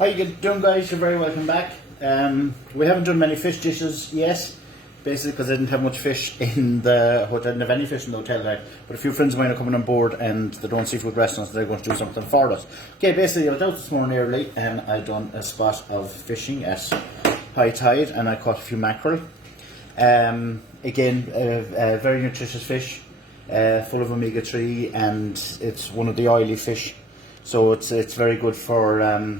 How you doing, guys? You're very welcome back. We haven't done many fish dishes yet, basically because I didn't have much fish in the hotel. I didn't have any fish in the hotel there, but a few friends of mine are coming on board and they're doing seafood restaurants, so they're going to do something for us. Okay, basically I was out this morning early and I done a spot of fishing at high tide and I caught a few mackerel. Again, very nutritious fish, full of omega-3, and it's one of the oily fish, so it's very good for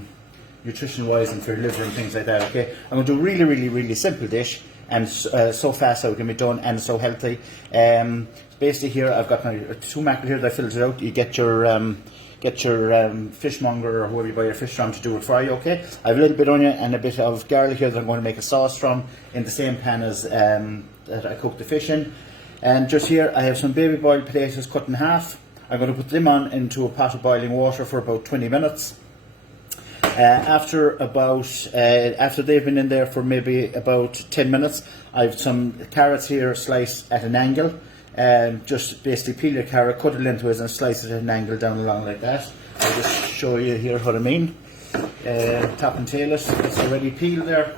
nutrition wise and for your liver and things like that. Okay, I'm going to do a really simple dish, and so fast how it can be done and so healthy. Basically here I've got my 2 mackerel here that I filtered out. You get your fishmonger or whoever you buy your fish from to do it for you. Okay, I have a little bit of onion and a bit of garlic here that I'm going to make a sauce from in the same pan as that I cooked the fish in. And just here I have some baby boiled potatoes cut in half. I'm going to put them on into a pot of boiling water for about 20 minutes. After they've been in there for maybe about 10 minutes, I have some carrots here sliced at an angle. Just basically peel your carrot, cut it lengthways and slice it at an angle down along like that. I'll just show you here what I mean. Top and tail it, it's already peeled there.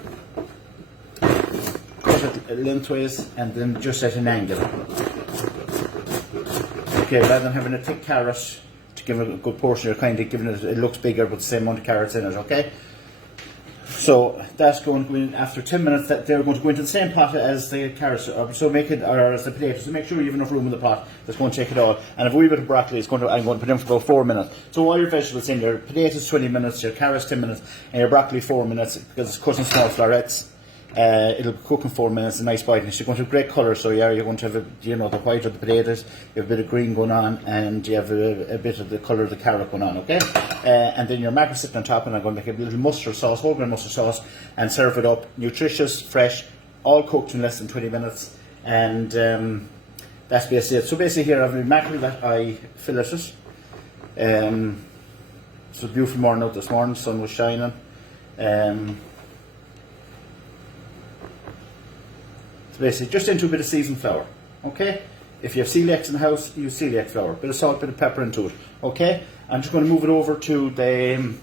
Cut it lengthways and then just at an angle. Okay, rather than having a thick carrot to give it a good portion, you're kind of giving it, it looks bigger but the same amount of carrots in it, okay? So that's going to go in after 10 minutes. That they're going to go into the same pot as the carrots, so make it, or as the potatoes. So make sure you have enough room in the pot that's going to take it all. And if a wee bit of broccoli, I'm going to put in for about 4 minutes. So all your vegetables in, your potatoes 20 minutes, your carrots 10 minutes, and your broccoli 4 minutes because it's cut in small florets. It'll cook in 4 minutes, a nice bite. You're going to have great colour, so yeah, you're going to have the white of the potatoes, you have a bit of green going on, and you have a bit of the colour of the carrot going on, okay? And then your mackerel sitting on top, and I'm going to make a little mustard sauce, whole grain mustard sauce, and serve it up. Nutritious, fresh, all cooked in less than 20 minutes, and that's basically it. So basically here I have a mackerel that I filleted. It's a beautiful morning out this morning, sun was shining. So basically just into a bit of seasoned flour, okay? If you have celiacs in the house, use celiac flour. Bit of salt, bit of pepper into it, okay? I'm just going to move it over to the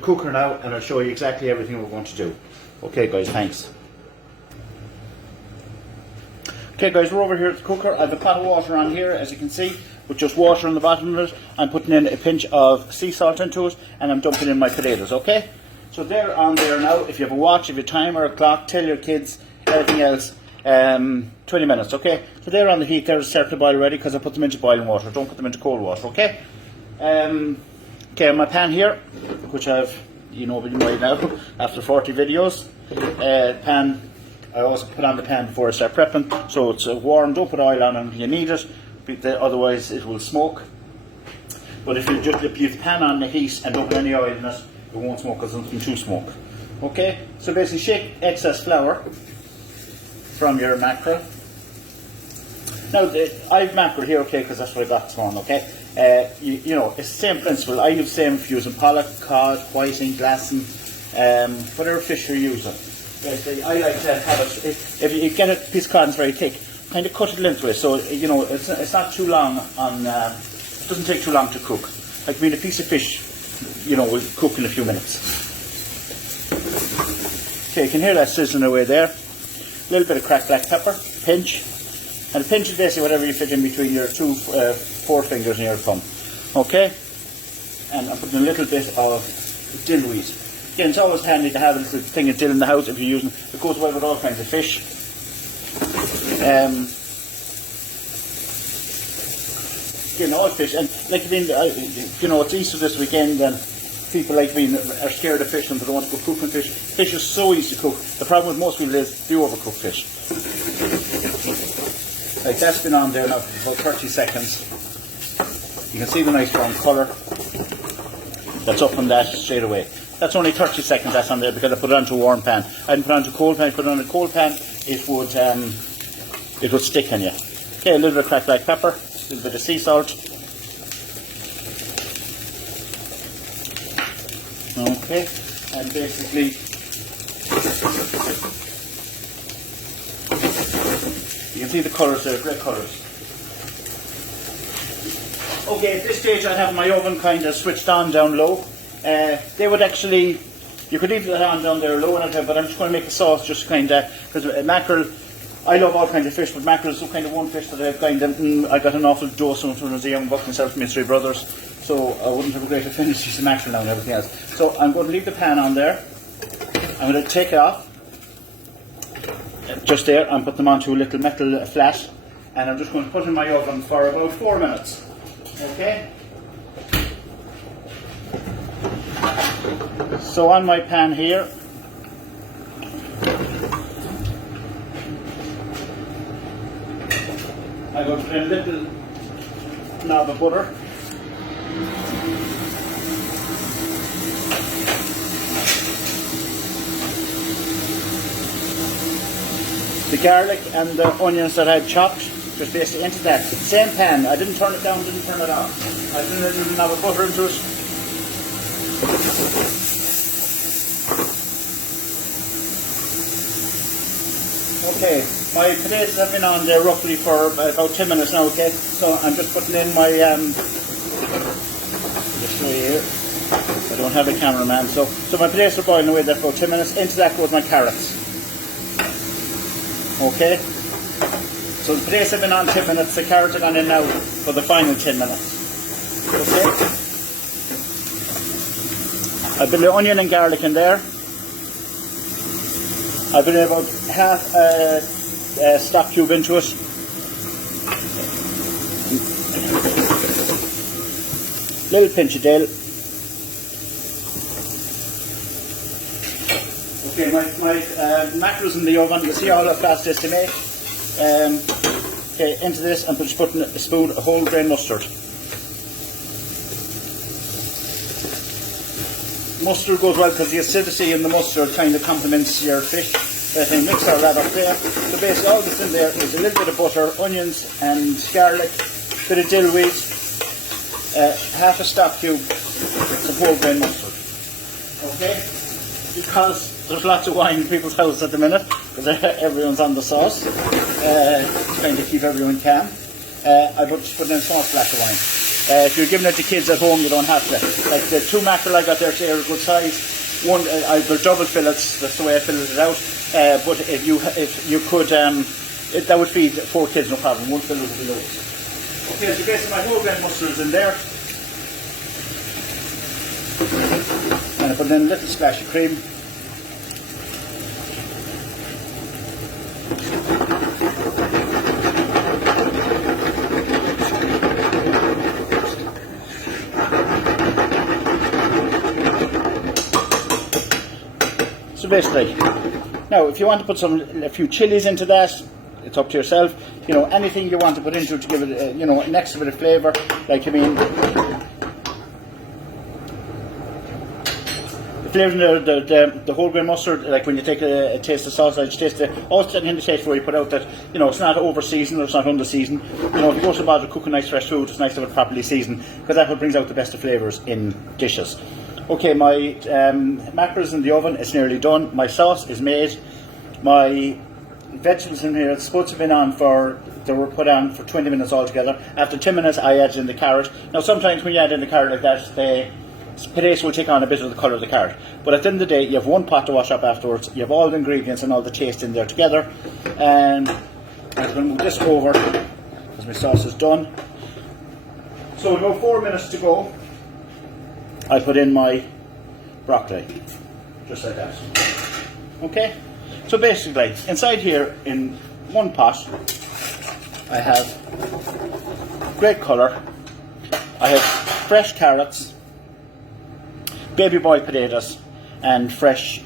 cooker now and I'll show you exactly everything we're going to do. Okay guys, thanks. Okay guys, we're over here at the cooker. I have a pot of water on here, as you can see, with just water on the bottom of it. I'm putting in a pinch of sea salt into it and I'm dumping in my potatoes, okay? So they're on there now. If you have a watch, if you have a timer, a clock, tell your kids, everything else. 20 minutes, okay? So they're on the heat, they're starting to boil already because I put them into boiling water. Don't put them into cold water, okay? Okay, on my pan here, which I've, right now, after 40 videos, pan, I always put on the pan before I start prepping, so it's warm. Don't put oil on until you need it, otherwise it will smoke. But if you just leave the pan on the heat and don't put any oil in it, it won't smoke because it's too smoke. Okay, so basically shake excess flour from your mackerel. Now I have mackerel here, okay, because that's what I got this morning, okay. It's the same principle. I use the same if you're using pollock, cod, whiting, glassing, whatever fish you're using. Basically, I like to have it, if you get a piece of cod and it's very thick, kind of cut it lengthways, so it's not too long on, it doesn't take too long to cook. Like a piece of fish, will cook in a few minutes. Okay, you can hear that sizzling away there. A little bit of cracked black pepper, pinch, and a pinch is basically whatever you fit in between your 2 forefingers and your thumb. Okay, and I'm putting a little bit of dill weed. Again, it's always handy to have a little thing of dill in the house if you're using it. It goes well with all kinds of fish. Again, all fish, and like it's Easter this weekend, and people like me are scared of fish and they don't want to go cooking fish. Fish is so easy to cook. The problem with most people is they overcook fish. Like that's been on there now for about 30 seconds. You can see the nice brown colour. That's up on that straight away. That's only 30 seconds that's on there because I put it onto a warm pan. I didn't put it onto a cold pan. If I put it on a cold pan, it would stick on you. Okay, a little bit of cracked black pepper, a little bit of sea salt. Okay, and basically you can see the colours there, great colours. Okay, at this stage I have my oven kind of switched on down low. They would actually You could leave that on down there low enough, but I'm just going to make the sauce just kind of, because mackerel, I love all kinds of fish, but mackerel is some kind of one fish that I've kind of, I got an awful dose of when I was a young buck myself from my 3 brothers, so I wouldn't have a great affinity to mackerel now and everything else. So I'm going to leave the pan on there. I'm going to take it off, just there, and put them onto a little metal flat, and I'm just going to put in my oven for about 4 minutes. Okay? So on my pan here, I'm going to put in a little knob of butter. The garlic and the onions that I've chopped, just basically into that. Same pan, I didn't turn it down, didn't turn it off. I put a little knob of butter into it. Okay, my potatoes have been on there roughly for about 10 minutes now, okay? So I'm just putting in my, just show you here. I don't have a cameraman, so my potatoes are boiling away there for about 10 minutes. Into that goes my carrots. Okay, so the potatoes have been on 10 minutes, the carrots are gone in now for the final 10 minutes. Okay, I've put the onion and garlic in there. I've put in about half a stock cube into it. Little pinch of dill. Okay, my mackerels in the oven, you see how fast it is to make. Okay, into this I'm just putting a spoon of whole grain mustard. Mustard goes well because the acidity in the mustard kind of complements your fish. So I think mix all that up there. So basically all that's in there is a little bit of butter, onions and garlic, a bit of dill wheat, half a stock cube, some whole grain mustard. Okay? Because there's lots of wine in people's houses at the minute, because everyone's on the sauce, trying to keep everyone calm. I just put in a small splash of wine. If you're giving it to kids at home, you don't have to. Like the 2 mackerel I got there today are a good size. One, they're double fillets, that's the way I filleted it out. But if you could, that would feed 4 kids no problem. 1 fillet would be loads. Okay, so basically my whole grain mustard is in there. And I put in a little splash of cream. So basically, now if you want to put a few chilies into that, it's up to yourself. You know, anything you want to put into it to give it, an extra bit of flavour. Like, I mean, the flavour in the whole grain mustard, like when you take a taste of sausage, always taking in the taste before you put out that, it's not over seasoned or it's not under seasoned. If you go to the bar to cook a nice fresh food, it's nice to have it properly seasoned, because that what brings out the best of flavours in dishes. Okay, my mackerel's in the oven, it's nearly done. My sauce is made. My vegetables in here, it's supposed to have been they were put on for 20 minutes altogether. After 10 minutes, I added in the carrot. Now, sometimes when you add in the carrot like that, the potatoes will take on a bit of the colour of the carrot. But at the end of the day, you have 1 pot to wash up afterwards. You have all the ingredients and all the taste in there together. And I'm going to move this over because my sauce is done. So we've got 4 minutes to go. I put in my broccoli, just like that. Okay? So basically, inside here in 1 pot, I have great colour. I have fresh carrots, baby boiled potatoes, and fresh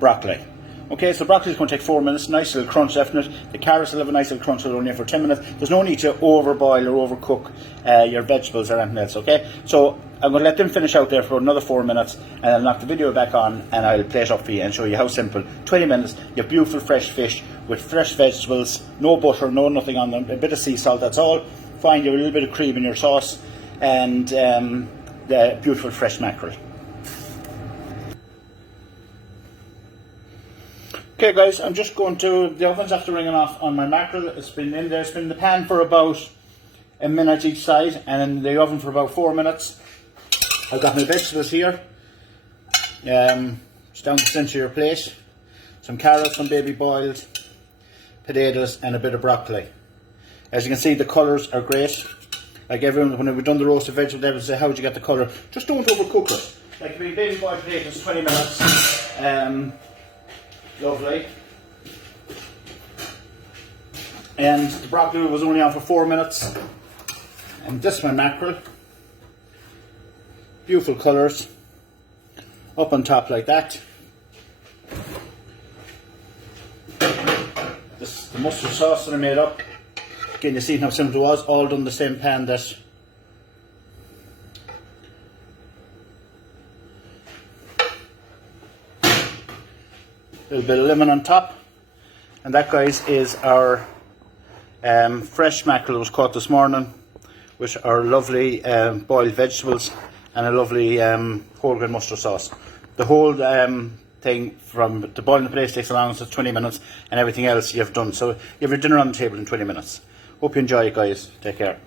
broccoli. Okay, so broccoli is going to take 4 minutes, nice little crunch left in it. The carrots will have a nice little crunch only for 10 minutes. There's no need to overboil or overcook your vegetables or anything else, okay? So I'm going to let them finish out there for another 4 minutes, and I'll knock the video back on and I'll play it up for you and show you how simple. 20 minutes, you have beautiful fresh fish with fresh vegetables, no butter, no nothing on them, a bit of sea salt, that's all. Fine, you have a little bit of cream in your sauce, and the beautiful fresh mackerel. Okay guys, I'm just going to, the oven's after ringing off on my mackerel. It's been in there, it's been in the pan for about a minute each side, and in the oven for about 4 minutes. I've got my vegetables here. Just down the centre of your plate. Some carrots, some baby boiled potatoes, and a bit of broccoli. As you can see, the colours are great. Like everyone, when we've done the roasted vegetable, they would say, how did you get the colour? Just don't overcook it. Like if you baby boiled potatoes, 20 minutes. Lovely. And the broccoli was only on for 4 minutes. And this one, mackerel. Beautiful colours. Up on top like that. This the mustard sauce that I made up. Again, you see how simple it was. All done in the same pan that. A little bit of lemon on top. And that, guys, is our fresh mackerel that was caught this morning with our lovely boiled vegetables and a lovely whole grain mustard sauce. The whole thing from the boiling the place takes around 20 minutes, and everything else you've done. So you have your dinner on the table in 20 minutes. Hope you enjoy it, guys. Take care.